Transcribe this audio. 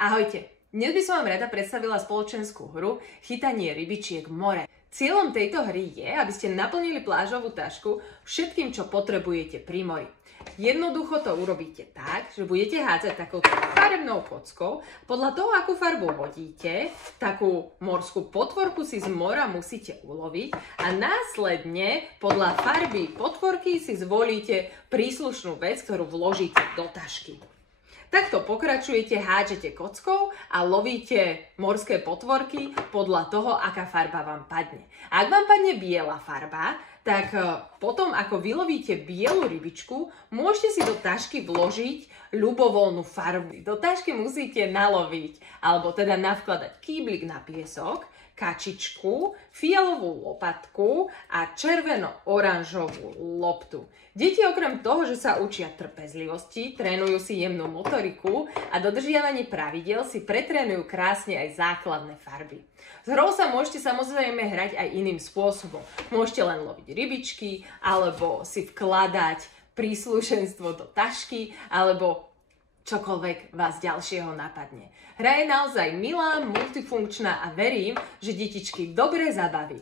Ahojte, dnes by som vám rada predstavila spoločenskú hru Chytanie rybičiek v more. Cieľom tejto hry je, aby ste naplnili plážovú tašku všetkým, čo potrebujete pri mori. Jednoducho to urobíte tak, že budete hádzať takou farebnou kockou. Podľa toho, akú farbu hodíte, takú morskú potvorku si z mora musíte uloviť a následne podľa farby potvorky si zvolíte príslušnú vec, ktorú vložíte do tašky. Takto pokračujete, hádžete kockou a lovíte morské potvorky podľa toho, aká farba vám padne. Ak vám padne biela farba, tak potom, ako vylovíte bielu rybičku, môžete si do tašky vložiť ľubovoľnú farbu. Do tašky musíte naloviť, alebo teda navkladať kýblik na piesok, kačičku, fialovú lopatku a červeno-oranžovú loptu. Deti okrem toho, že sa učia trpezlivosti, trénujú si jemnú motoriku a dodržiavanie pravidiel si pretrénujú krásne aj základné farby. S hrou sa môžete samozrejme hrať aj iným spôsobom. Môžete len loviť rybičky, alebo si vkladať príslušenstvo do tašky, alebo čokoľvek vás ďalšieho napadne. Hra je naozaj milá, multifunkčná a verím, že detičky dobre zabaví.